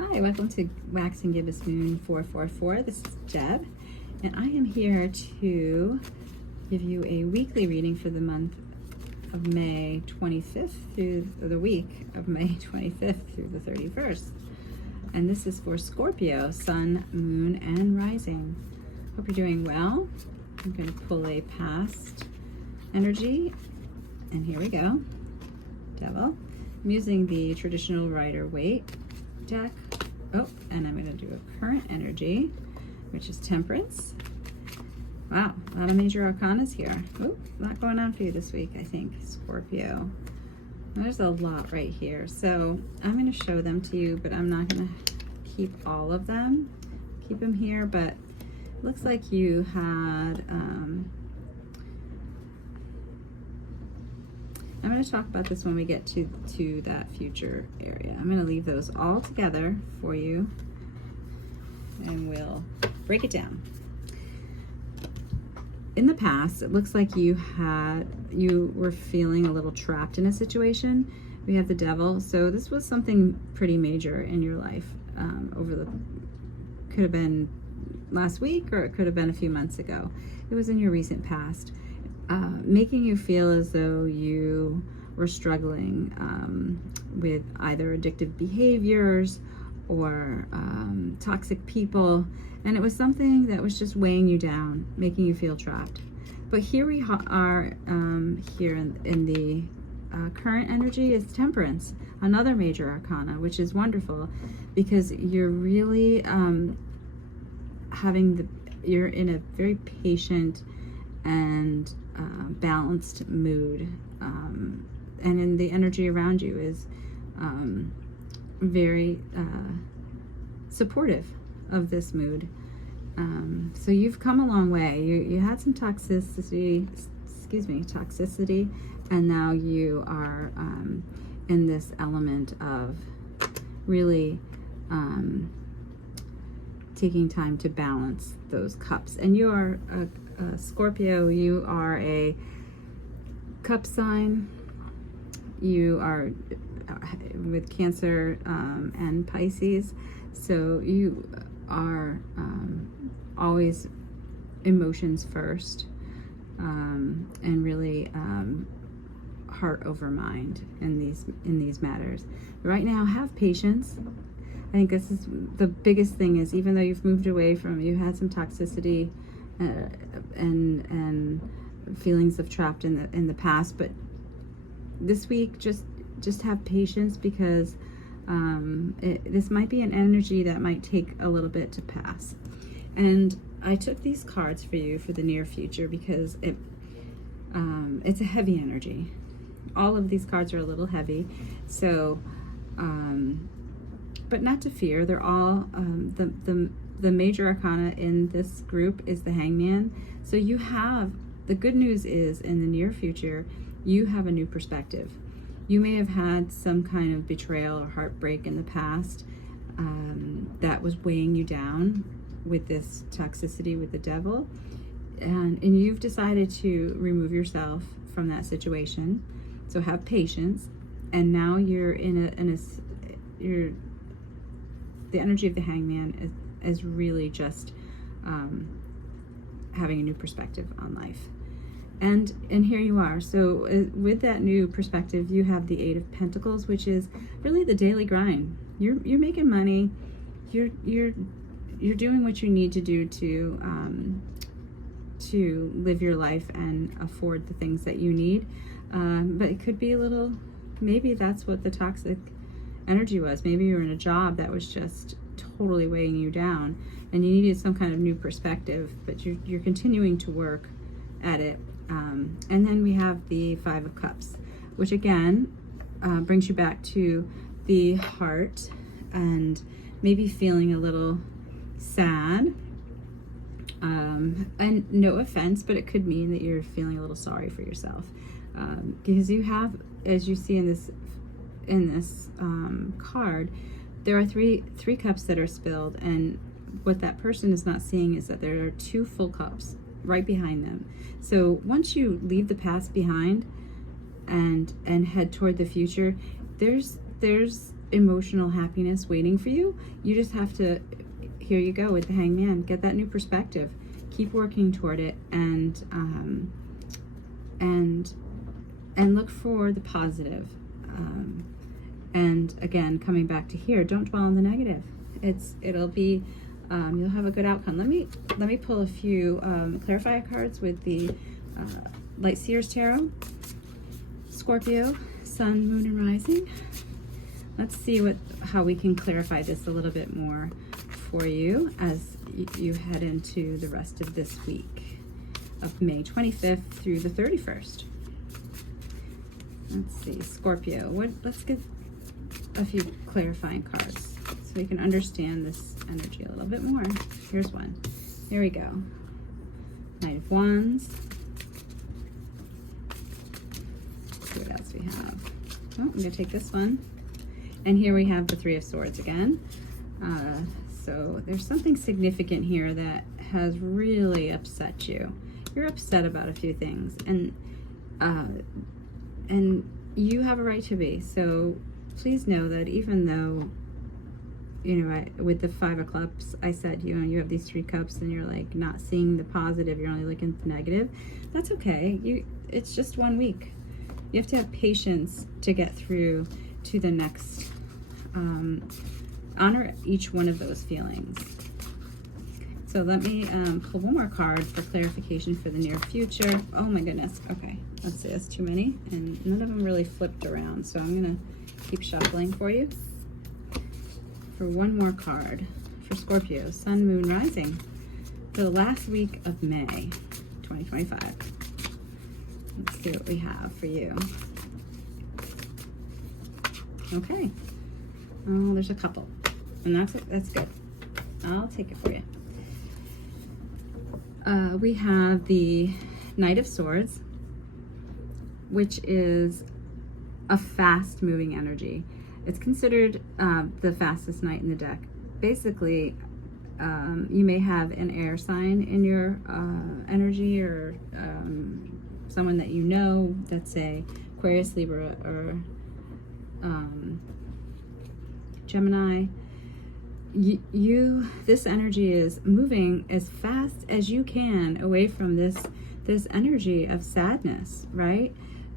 Hi, welcome to Wax and Gibbous Moon 444. This is Deb, and I am here to give you a weekly reading for the month of May 25th through the week of May 25th through the 31st. And this is for Scorpio, Sun, Moon, and Rising. Hope you're doing well. I'm going to pull a past energy, and here we go. Devil. I'm using the traditional Rider-Waite deck. Oh, and I'm going to do a current energy, which is Temperance. Wow, a lot of major arcanas here. Oh, a lot going on for you this week, I think, Scorpio. There's a lot right here. So I'm going to show them to you, but I'm not going to keep all of them. Keep them here, but it looks like you had... I'm going to talk about this when we get to that future area. I'm going to leave those all together for you, and we'll break it down. In the past, it looks like you were feeling a little trapped in a situation. We have the Devil, so this was something pretty major in your life. Could have been last week, or it could have been a few months ago. It was in your recent past. Making you feel as though you were struggling with either addictive behaviors or toxic people, and it was something that was just weighing you down, making you feel trapped. But here we are here in the current energy is Temperance, another major arcana, which is wonderful because you're really you're in a very patient and balanced mood, and in the energy around you is very supportive of this mood. So you've come a long way. You had some toxicity, and now you are in this element of really taking time to balance those cups. And you are Scorpio, you are a cup sign. You are with Cancer and Pisces, so you are always emotions first, and really heart over mind in these matters. Right now, have patience. I think this is the biggest thing, is even though you've moved away from, you had some toxicity and feelings of trapped in the past, but this week just have patience, because this might be an energy that might take a little bit to pass. And I took these cards for you for the near future because it's a heavy energy. All of these cards are a little heavy, so but not to fear. They're all the major arcana in this group is the Hangman. So you have, the good news is, in the near future, you have a new perspective. You may have had some kind of betrayal or heartbreak in the past that was weighing you down with this toxicity with the Devil, and you've decided to remove yourself from that situation. So have patience, and now you're the energy of the Hangman is really just having a new perspective on life. And here you are. So with that new perspective, you have the Eight of Pentacles, which is really the daily grind. You're making money. You're doing what you need to do to live your life and afford the things that you need. But it could be a little, maybe that's what the toxic energy was. Maybe you're in a job that was just totally weighing you down, and you needed some kind of new perspective, but you're continuing to work at it. And then we have the Five of Cups, which again brings you back to the heart, and maybe feeling a little sad. And no offense, but it could mean that you're feeling a little sorry for yourself, because you have, as you see in this card, there are three cups that are spilled, and what that person is not seeing is that there are two full cups right behind them. So once you leave the past behind and head toward the future, there's emotional happiness waiting for you. You just have to, here you go with the Hangman, get that new perspective, keep working toward it, and look for the positive. And again, coming back to here, don't dwell on the negative. It'll be, you'll have a good outcome. Let me pull a few clarifier cards with the Light Seers Tarot. Scorpio, Sun, Moon, and Rising. Let's see how we can clarify this a little bit more for you as you head into the rest of this week of May 25th through the 31st. Let's see, Scorpio. Let's get a few clarifying cards so we can understand this energy a little bit more. Here's one. Here we go. Knight of Wands. Let's see what else we have. Oh, I'm going to take this one. And here we have the Three of Swords again. So there's something significant here that has really upset you. You're upset about a few things, and you have a right to be. So please know that even though, with the Five of Cups, I said, you have these 3 cups and you're like not seeing the positive, you're only looking at the negative. That's okay. It's just 1 week. You have to have patience to get through to the next. Honor each one of those feelings. So let me pull one more card for clarification for the near future. Oh my goodness. Okay, let's see, that's too many, and none of them really flipped around, so I'm gonna keep shuffling for you. For one more card for Scorpio, Sun, Moon, Rising, for the last week of May 2025. Let's see what we have for you. Okay. Oh, there's a couple, and that's good. I'll take it for you. We have the Knight of Swords, which is a fast-moving energy. It's considered the fastest knight in the deck. Basically, you may have an air sign in your energy, or someone that you know that's a Aquarius, Libra, or Gemini. This energy is moving as fast as you can away from this energy of sadness, right?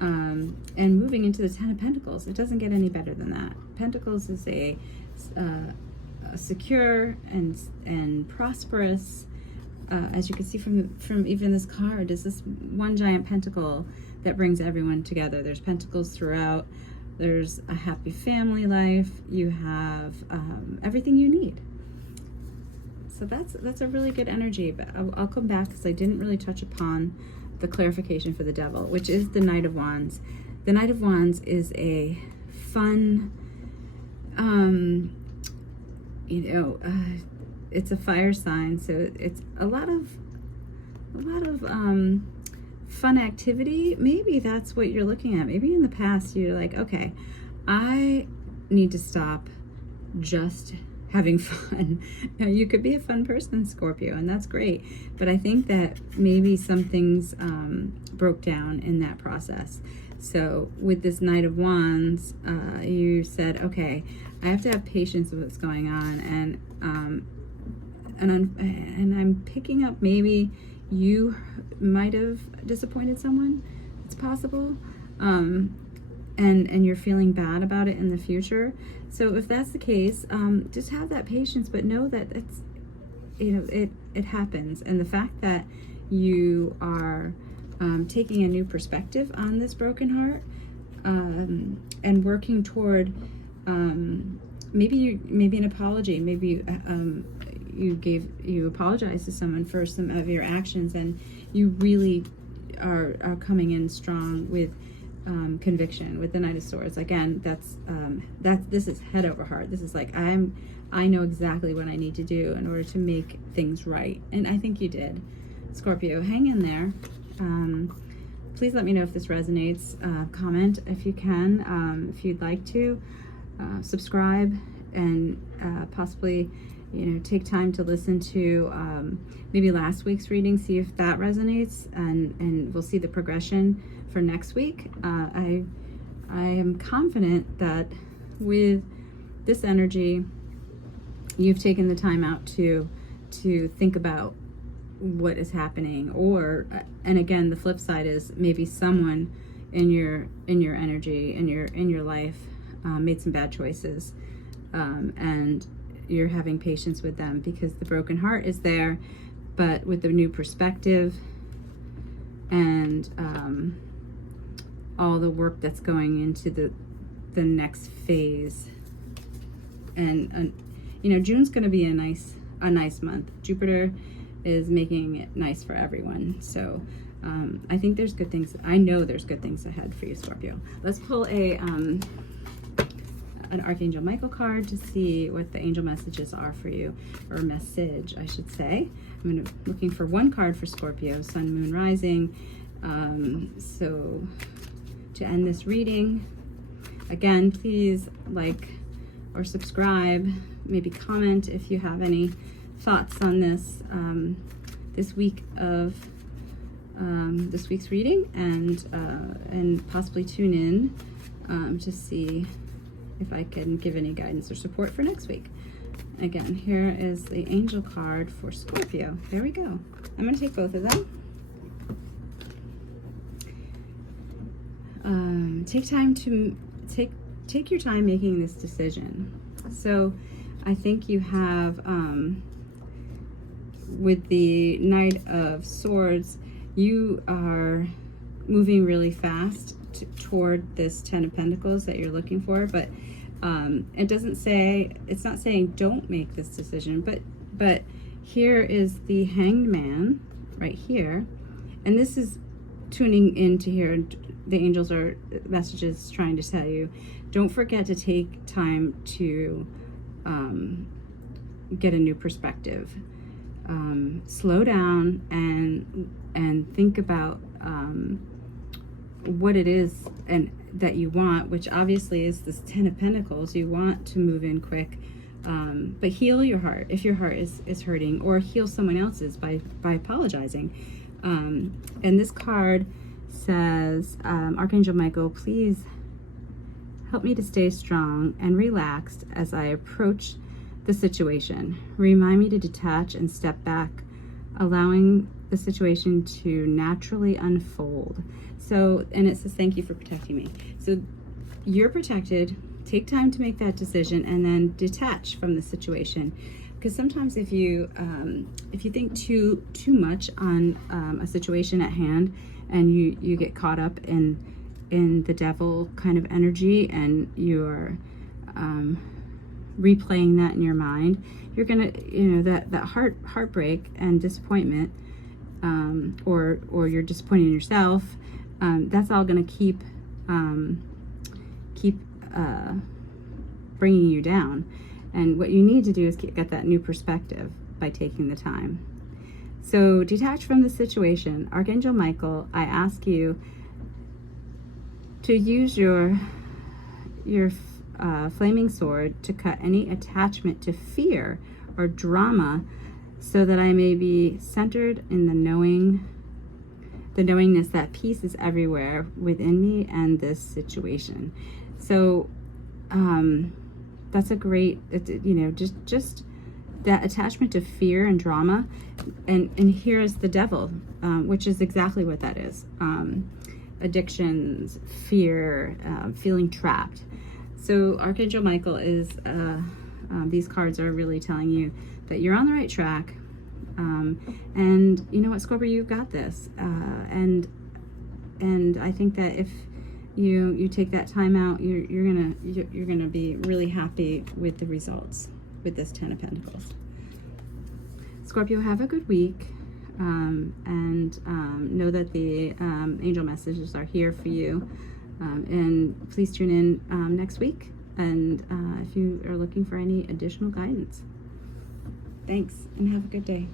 And moving into the Ten of Pentacles. It doesn't get any better than that. Pentacles is a secure and prosperous, as you can see from even this card, is this one giant pentacle that brings everyone together. There's pentacles throughout. There's a happy family life. You have everything you need. So that's a really good energy. But I'll come back because I didn't really touch upon the clarification for the Devil, which is the Knight of Wands. The Knight of Wands is a fun, it's a fire sign, so it's a lot of fun activity. Maybe that's what you're looking at. Maybe in the past you're like, okay, I need to stop just having fun. Now, you could be a fun person, Scorpio, and that's great, but I think that maybe some things broke down in that process. So with this Knight of Wands, you said, okay, I have to have patience with what's going on, and I'm picking up maybe you might have disappointed someone. It's possible. And you're feeling bad about it in the future. So if that's the case, just have that patience, but know that it happens. And the fact that you are taking a new perspective on this broken heart, and working toward maybe an apology, maybe you apologize to someone for some of your actions, and you really are coming in strong with conviction with the Knight of Swords. Again, this is head over heart. This is like, I know exactly what I need to do in order to make things right, and I think you did, Scorpio. Hang in there. Please let me know if this resonates. Comment if you can, if you'd like to. Subscribe, and possibly take time to listen to maybe last week's reading, see if that resonates, and we'll see the progression for next week. I am confident that with this energy, you've taken the time out to think about what is happening, or and again, the flip side is maybe someone in your energy, in your life, made some bad choices, and you're having patience with them because the broken heart is there, but with the new perspective and all the work that's going into the next phase. And you know, June's going to be a nice month. Jupiter is making it nice for everyone. So I think there's good things. I know there's good things ahead for you, Scorpio. Let's pull an Archangel Michael card to see what the angel messages are for you, or message, I should say. I'm looking for one card for Scorpio, Sun, Moon, Rising. So to end this reading, again, please like or subscribe, maybe comment if you have any thoughts on this week of this week's reading, and possibly tune in to see if I can give any guidance or support for next week. Again, here is the angel card for Scorpio. There we go. I'm going to take both of them. Take time to take your time making this decision. So I think you have with the Knight of Swords, you are moving really fast toward this Ten of Pentacles that you're looking for, but it doesn't say, it's not saying don't make this decision, but here is the Hanged Man right here, and this is tuning into here. The angels are messages trying to tell you, don't forget to take time to get a new perspective. Slow down and think about what it is and that you want, which obviously is this Ten of Pentacles. You want to move in quick, but heal your heart if your heart is hurting, or heal someone else's by apologizing. And this card says, Archangel Michael, please help me to stay strong and relaxed as I approach the situation. Remind me to detach and step back, allowing the situation to naturally unfold. So, and it says, thank you for protecting me. So you're protected. Take time to make that decision and then detach from the situation. Because sometimes if you think too much on a situation at hand, and you get caught up in the devil kind of energy, and you're replaying that in your mind, you're gonna, that heartbreak and disappointment, or you're disappointing yourself. That's all gonna keep bringing you down. And what you need to do is get that new perspective by taking the time. So detach from the situation. Archangel Michael, I ask you to use your flaming sword to cut any attachment to fear or drama, so that I may be centered in the knowingness that peace is everywhere within me and this situation. So that's a great, just that attachment to fear and drama, and here is the devil, which is exactly what that is. Addictions, fear, feeling trapped. So Archangel Michael is, these cards are really telling you that you're on the right track, and you know what, Scorpio, you've got this, and I think that if you take that time out, you're gonna be really happy with the results with this Ten of Pentacles. Scorpio, have a good week, and know that the angel messages are here for you, and please tune in next week, and if you are looking for any additional guidance. Thanks, and have a good day.